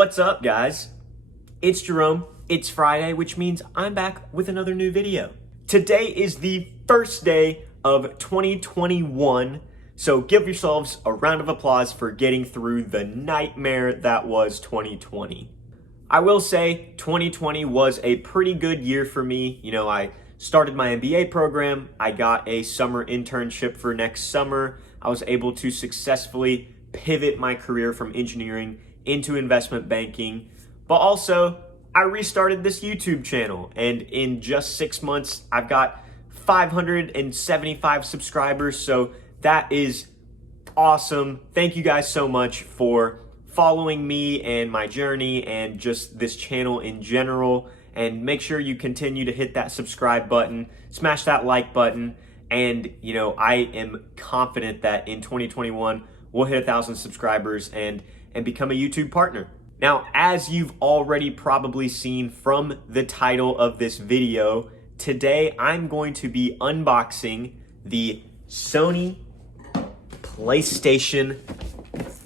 What's up, guys? It's Jerome. It's Friday, which means I'm back with another new video. Today is the first day of 2021, so give yourselves a round of applause for getting through the nightmare that was 2020. I will say 2020 was a pretty good year for me. You know, I started my MBA program. I got a summer internship for next summer. I was able to successfully pivot my career from engineering into investment banking, but also I restarted this YouTube channel, and in just 6 months, I've got 575 subscribers, so that is awesome. Thank you guys so much for following me and my journey and just this channel in general, and make sure you continue to hit that subscribe button, smash that like button, and you know, I am confident that in 2021, we'll hit 1,000 subscribers and become a YouTube partner. Now, as you've already probably seen from the title of this video, today I'm going to be unboxing the Sony PlayStation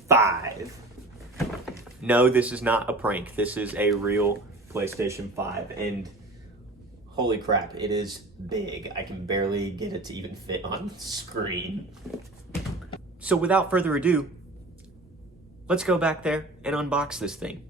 5. No, this is not a prank. This is a real PlayStation 5, and holy crap, it is big. I can barely get it to even fit on the screen. So without further ado, let's go back there and unbox this thing.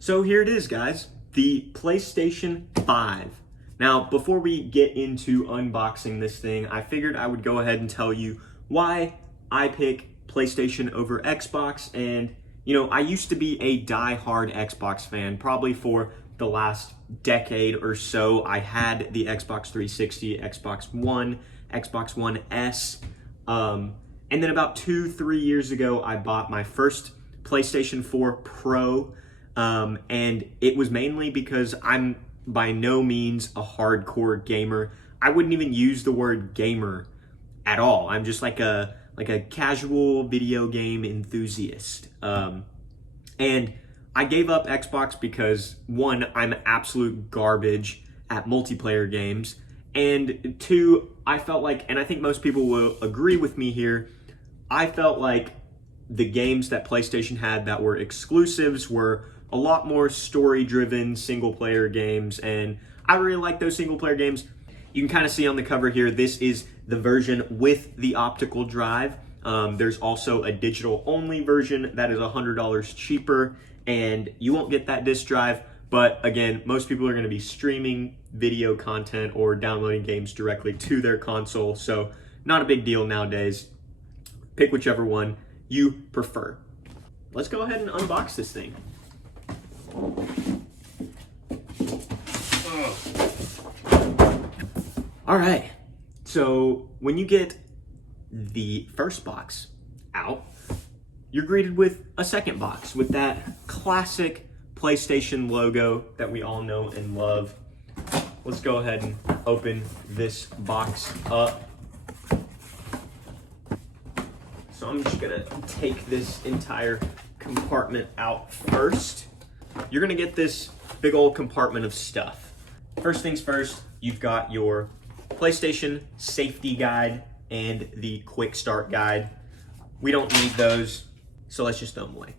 So here it is, guys, the PlayStation 5. Now, before we get into unboxing this thing, I figured I would go ahead and tell you why I pick PlayStation over Xbox. And, you know, I used to be a die-hard Xbox fan, probably for the last decade or so. I had the Xbox 360, Xbox One, Xbox One S, and then about 2-3 years ago, I bought my first PlayStation 4 Pro, and it was mainly because I'm by no means a hardcore gamer. I wouldn't even use the word gamer at all. I'm just like a casual video game enthusiast. And I gave up Xbox because, one, I'm absolute garbage at multiplayer games, and two, I felt like, and I think most people will agree with me here, I felt like the games that PlayStation had that were exclusives were a lot more story-driven single-player games, and I really like those single-player games. You can kind of see on the cover here, this is the version with the optical drive. There's also a digital-only version that is $100 cheaper, and you won't get that disc drive, but again, most people are going to be streaming video content or downloading games directly to their console, so not a big deal nowadays. Pick whichever one you prefer. Let's go ahead and unbox this thing. All right, so when you get the first box out, you're greeted with a second box with that classic PlayStation logo that we all know and love. Let's go ahead and open this box up. So I'm just gonna take this entire compartment out first. You're gonna get this big old compartment of stuff. First things first, you've got your PlayStation safety guide and the quick start guide. We don't need those, so let's just throw them away.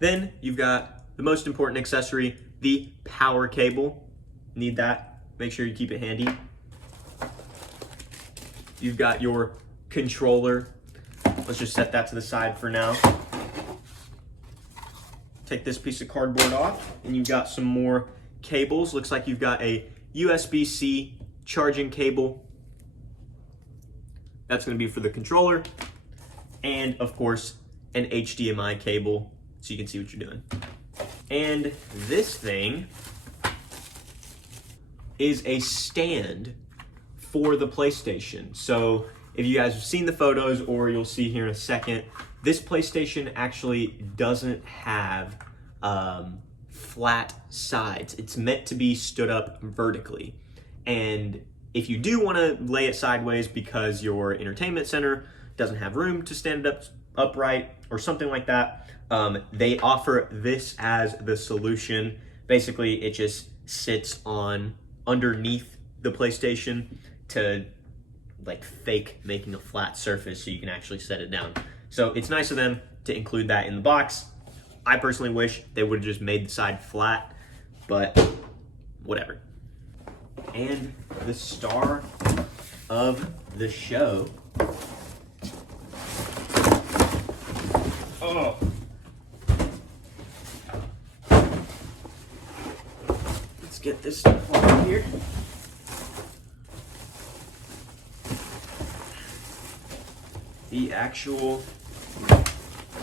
Then you've got the most important accessory, the power cable. Need that, make sure you keep it handy. You've got your controller. Let's just set that to the side for now. Take this piece of cardboard off, and you've got some more cables. Looks like you've got a USB-C charging cable. That's going to be for the controller. And of course, an HDMI cable so you can see what you're doing. And this thing is a stand for the PlayStation. So if you guys have seen the photos, or you'll see here in a second, this PlayStation actually doesn't have flat sides. It's meant to be stood up vertically. And if you do want to lay it sideways because your entertainment center doesn't have room to stand it upright or something like that, they offer this as the solution. Basically, it just sits on underneath the PlayStation to like fake making a flat surface so you can actually set it down. So it's nice of them to include that in the box. I personally wish they would have just made the side flat, but whatever. And the star of the show. Oh. Let's get this stuff over here. The actual,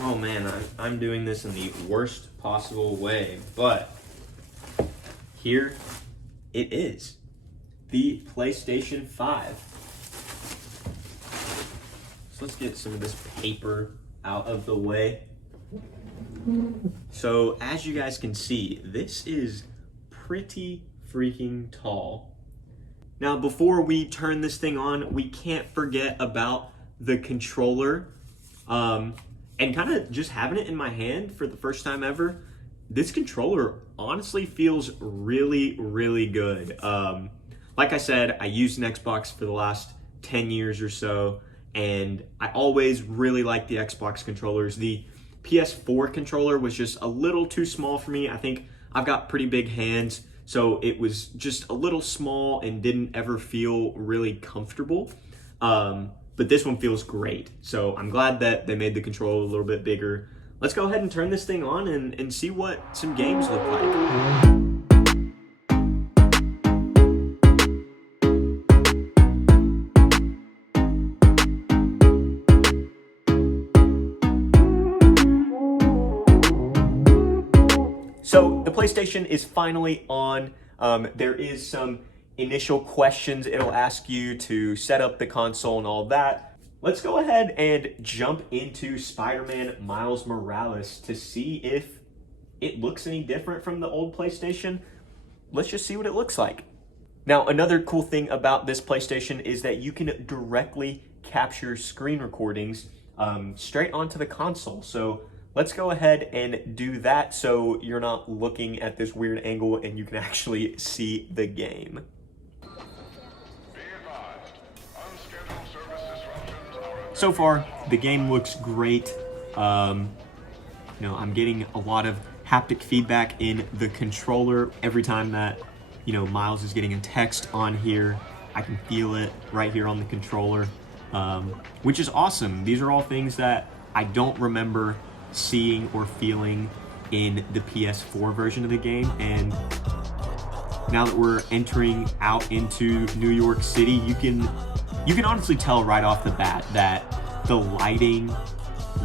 oh man, I'm doing this in the worst possible way, but here it is, the PlayStation 5. So let's get some of this paper out of the way. So as you guys can see, this is pretty freaking tall. Now before we turn this thing on, we can't forget about the controller, and kind of just having it in my hand for the first time ever. This controller honestly feels really, really good. Like I said, I used an Xbox for the last 10 years or so, and I always really liked the Xbox controllers. The PS4 controller was just a little too small for me. I think I've got pretty big hands, so it was just a little small and didn't ever feel really comfortable. But this one feels great. So I'm glad that they made the controller a little bit bigger. Let's go ahead and turn this thing on and see what some games look like. So the PlayStation is finally on. There is some initial questions it'll ask you to set up the console and all that. Let's go ahead and jump into Spider-Man Miles Morales to see if it looks any different from the old PlayStation. Let's just see what it looks like. Now, another cool thing about this PlayStation is that you can directly capture screen recordings straight onto the console. So let's go ahead and do that so you're not looking at this weird angle and you can actually see the game. So far, the game looks great. I'm getting a lot of haptic feedback in the controller. Every time that, Miles is getting a text on here, I can feel it right here on the controller, which is awesome. These are all things that I don't remember seeing or feeling in the PS4 version of the game. And now that we're entering out into New York City, you can honestly tell right off the bat that the lighting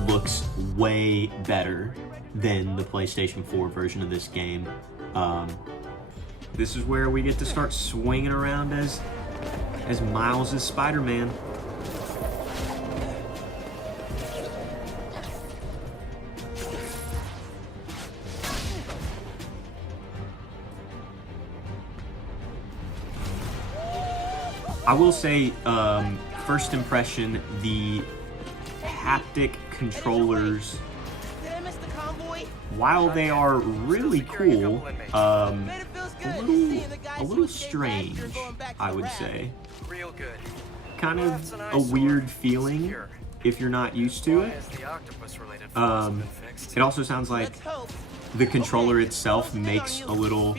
looks way better than the PlayStation 4 version of this game. This is where we get to start swinging around as Miles as Spider-Man. I will say, first impression, the haptic controllers, while they are really cool, a little strange, I would say. Kind of a weird feeling if you're not used to it. It also sounds like the controller itself makes a little,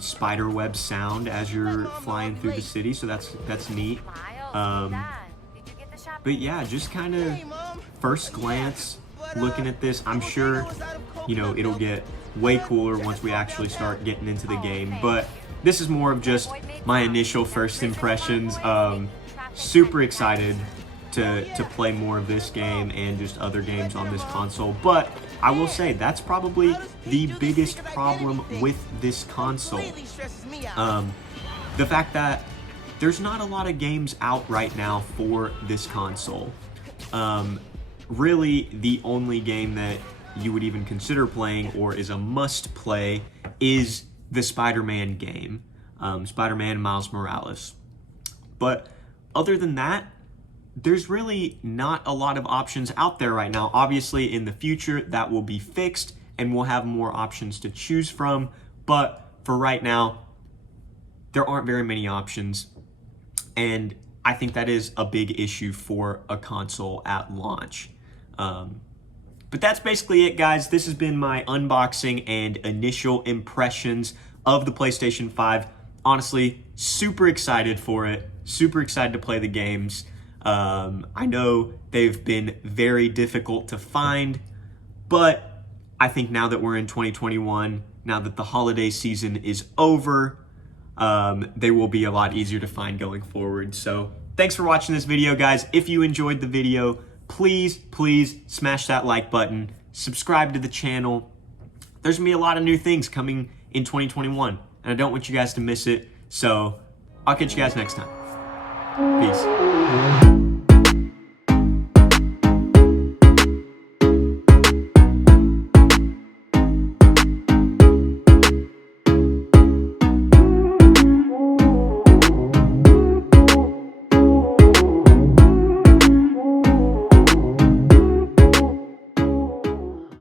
spider web sound as you're flying through the city, so that's neat. But yeah, just kind of first glance looking at this, I'm sure, it'll get way cooler once we actually start getting into the game. But this is more of just my initial first impressions. Super excited to play more of this game and just other games on this console. But I will say that's probably the biggest problem with this console. The fact that there's not a lot of games out right now for this console. Really, the only game that you would even consider playing or is a must play is the Spider-Man game, Spider-Man Miles Morales. But other than that, there's really not a lot of options out there right now. Obviously, in the future, that will be fixed and we'll have more options to choose from. But for right now, there aren't very many options. And I think that is a big issue for a console at launch. But that's basically it, guys. This has been my unboxing and initial impressions of the PlayStation 5. Honestly, super excited for it. Super excited to play the games. I know they've been very difficult to find, but I think now that we're in 2021, now that the holiday season is over, they will be a lot easier to find going forward. So thanks for watching this video, guys. If you enjoyed the video, please smash that like button, subscribe to the channel. There's gonna be a lot of new things coming in 2021, and I don't want you guys to miss it. So I'll catch you guys next time. Peace.